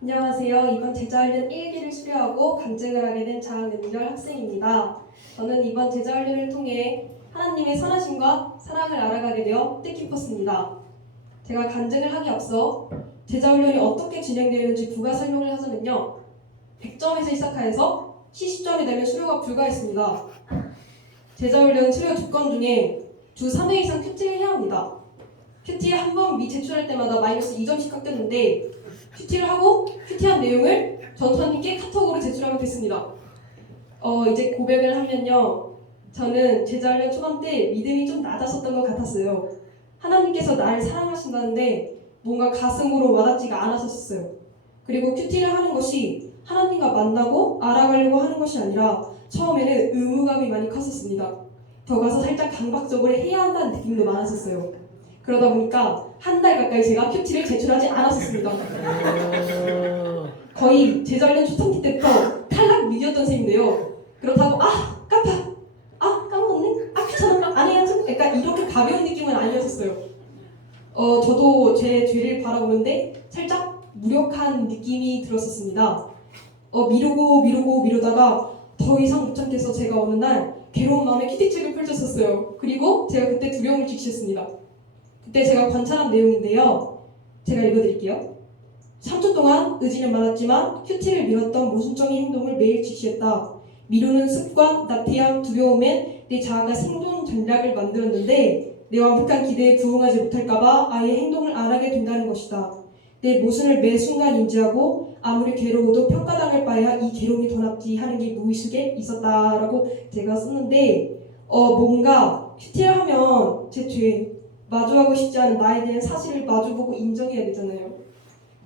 안녕하세요. 이번 제자훈련 1기를 수료하고 간증을 하게 된 장은결 학생입니다. 저는 이번 제자훈련을 통해 하나님의 선하심과 사랑을 알아가게 되어 뜻깊었습니다. 제가 간증을 하기 앞서 제자훈련이 어떻게 진행되는지 부가 설명을 하자면요. 100점에서 시작하여서 70점이 되면 수료가 불가했습니다. 제자훈련 수료 조건 중에 주 3회 이상 큐티를 해야 합니다. 큐티 한 번 제출할 때마다 마이너스 2점씩 깎였는데 큐티를 하고 큐티한 내용을 전수님께 카톡으로 제출하면 됐습니다. 이제 고백을 하면요. 저는 제자훈련 초반 때 믿음이 좀 낮았었던 것 같았어요. 하나님께서 나를 사랑하신다는데 뭔가 가슴으로 와닿지가 않았었어요. 그리고 큐티를 하는 것이 하나님과 만나고 알아가려고 하는 것이 아니라 처음에는 의무감이 많이 컸었습니다. 더 가서 살짝 강박적으로 해야 한다는 느낌도 많았었어요. 그러다 보니까 한 달 가까이 제가 큐티를 제출하지 않았었습니다. 거의 제자훈련 초창기 때부터 탈락 위기였던 셈인데요. 그렇다고 까먹었네? 귀찮아 안 해야지? 약간 이렇게 가벼운 느낌은 아니었었어요. 저도 제 죄를 바라보는데 살짝 무력한 느낌이 들었었습니다. 미루다가 더 이상 못 참겠어 제가 어느 날 괴로운 마음에 큐티책을 펼쳤었어요. 그리고 제가 그때 두려움을 직시했습니다. 그때 제가 관찰한 내용인데요. 제가 읽어드릴게요. 3주 동안 의지는 많았지만 큐티를 미뤘던 모순적인 행동을 매일 직시했다. 미루는 습관, 나태함, 두려움엔 내 자아가 생존 전략을 만들었는데 내 완벽한 기대에 부응하지 못할까봐 아예 행동을 안 하게 된다는 것이다. 내 모순을 매 순간 인지하고 아무리 괴로워도 평가당할 바에야 이 괴로움이 더 낫지 하는 게 무의식에 있었다라고 제가 썼는데 뭔가 큐티를 하면 제 죄, 마주하고 싶지 않은 나에 대한 사실을 마주보고 인정해야 되잖아요.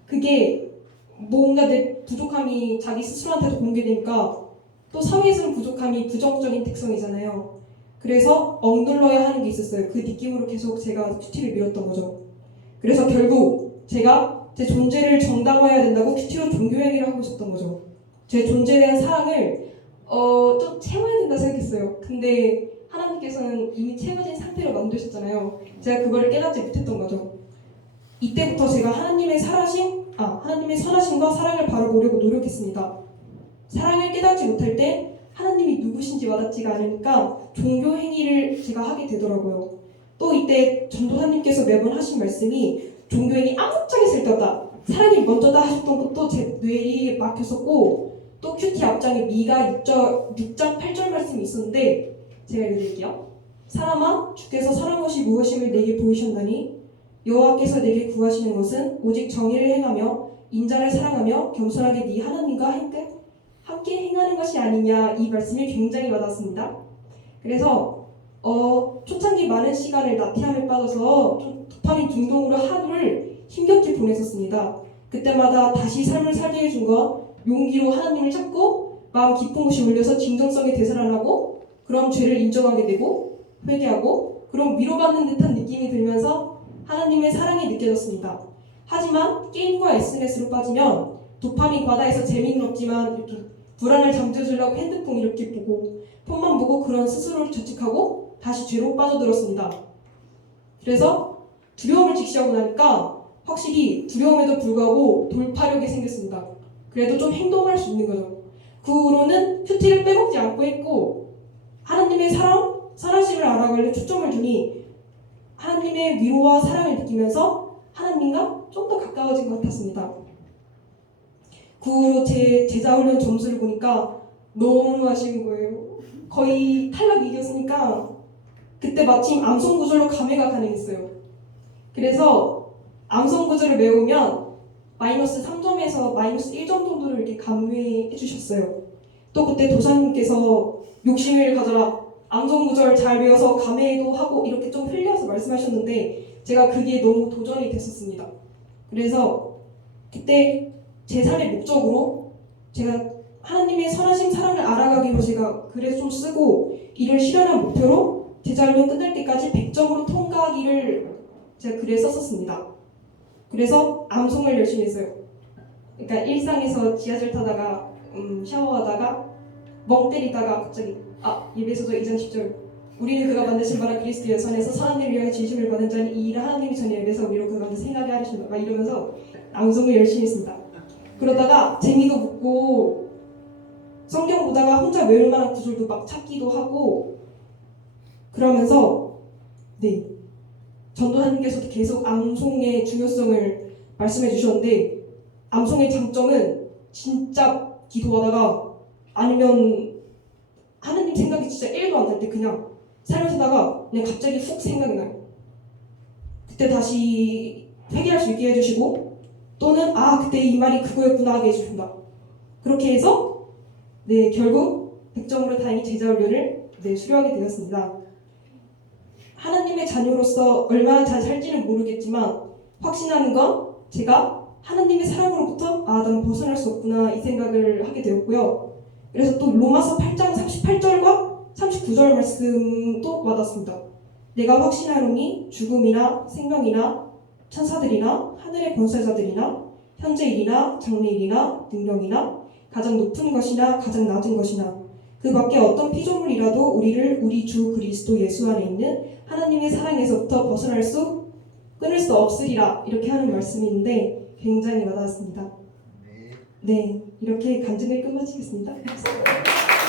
그게 뭔가 내 부족함이 자기 스스로한테도 공개되니까 또 사회에서는 부족함이 부정적인 특성이잖아요. 그래서 억눌러야 하는 게 있었어요. 그 느낌으로 계속 제가 큐티를 미뤘던 거죠. 그래서 결국 제가 제 존재를 정당화해야 된다고 큐티로 종교행위를 하고 있었던 거죠. 제 존재에 대한 사랑을 좀 채워야 된다 생각했어요. 근데 하나님께서는 이미 채워진 상태로 만드셨잖아요. 제가 그거를 깨닫지 못했던 거죠. 이때부터 제가 하나님의 선하심과 사랑을 바라보려고 노력했습니다. 사랑을 깨닫지 못할 때 하나님이 누구신지 와닿지가 않으니까 종교 행위를 제가 하게 되더라고요. 또 이때 전도사님께서 매번 하신 말씀이 종교 행위 아무짝에 쓸데없다. 사랑이 먼저다 하셨던 것도 제 뇌에 막혔었고 또 큐티 앞장에 미가 6장 8절 말씀이 있었는데 제가 읽어드릴게요. 사람아 주께서 선한 것이 무엇임을 내게 보이셨나니 여호와께서 내게 구하시는 것은 오직 정의를 행하며 인자를 사랑하며 겸손하게 네 하나님과 함께 행하는 것이 아니냐. 이 말씀이 굉장히 와닿습니다. 그래서 초창기 많은 시간을 나태함에 빠져서 좀 도파민 중독으로 하루를 힘겹게 보냈었습니다. 그때마다 다시 삶을 살게 해준 건 용기로 하나님을 찾고 마음 깊은 곳이 울려서 진정성이 되살아나고 그럼 죄를 인정하게 되고 회개하고 그럼 위로받는 듯한 느낌이 들면서 하나님의 사랑이 느껴졌습니다. 하지만 게임과 SNS로 빠지면 도파민 과다해서 재미는 없지만 이렇게 불안을 잠재우려고 핸드폰 이렇게 보고 폰만 보고 그런 스스로를 죄책하고 다시 죄로 빠져들었습니다. 그래서 두려움을 직시하고 나니까 확실히 두려움에도 불구하고 돌파력이 생겼습니다. 그래도 좀 행동할 수 있는 거죠. 그 후로는 큐티를 빼먹지 않고 했고 하나님의 선하심을 알아가려 초점을 두니 하나님의 위로와 사랑을 느끼면서 하나님과 좀 더 가까워진 것 같았습니다. 그 후로 제 제자훈련 점수를 보니까 너무 아쉬운 거예요. 거의 탈락 위기였으니까 그때 마침 암송구절로 감회가 가능했어요. 그래서 암송구절을 외우면 마이너스 3점에서 마이너스 1점 정도를 이렇게 감회해 주셨어요. 또 그때 도사님께서 욕심을 가져라, 암송구절 잘 외워서 감회도 하고 이렇게 좀 흘려서 말씀하셨는데 제가 그게 너무 도전이 됐었습니다. 그래서 그때 제 삶의 목적으로 제가 하나님의 선하신 사랑을 알아가기로 제가 글을 좀 쓰고 이를 실현한 목표로 제자훈련 끝날 때까지 100점으로 통과하기를 제가 글에 썼었습니다. 그래서 암송을 열심히 했어요. 그러니까 일상에서 지하철 타다가 샤워하다가 멍 때리다가 갑자기 예배소서 2장 10절 우리는 그가 만드신 바라 그리스도 예선에서 선한 일을 위하여 진심을 받은 자니 이 일을 하나님이 전에 예배서 위로 그가 만든 생각에 하시는 막 이러면서 암송을 열심히 했습니다. 그러다가 재미도 붙고 성경 보다가 혼자 외울 만한 구절도 막 찾기도 하고 그러면서 네 전도사님께서도 계속 암송의 중요성을 말씀해 주셨는데 암송의 장점은 진짜 기도하다가 아니면 하나님 생각이 진짜 1도 안 날 때 그냥 살면서다가 그냥 갑자기 훅 생각이 나요. 그때 다시 회개할 수 있게 해주시고 또는 그때 이 말이 그거였구나 하게 해주신다. 그렇게 해서 네 결국 100점으로 다행히 제자훈련을 수료하게 되었습니다. 하나님의 자녀로서 얼마나 잘 살지는 모르겠지만 확신하는 건 제가 하나님의 사랑으로부터 나는 벗어날 수 없구나 이 생각을 하게 되었고요. 그래서 또 로마서 8장 38절과 39절 말씀도 와닿습니다. 내가 확신하노니 죽음이나 생명이나 천사들이나 하늘의 권세자들이나 현재일이나 장래일이나 능력이나 가장 높은 것이나 가장 낮은 것이나 그 밖에 어떤 피조물이라도 우리를 우리 주 그리스도 예수 안에 있는 하나님의 사랑에서부터 끊을 수 없으리라 이렇게 하는 말씀이 있는데 굉장히 와닿았습니다. 네, 이렇게 간증을 끝마치겠습니다. 감사합니다.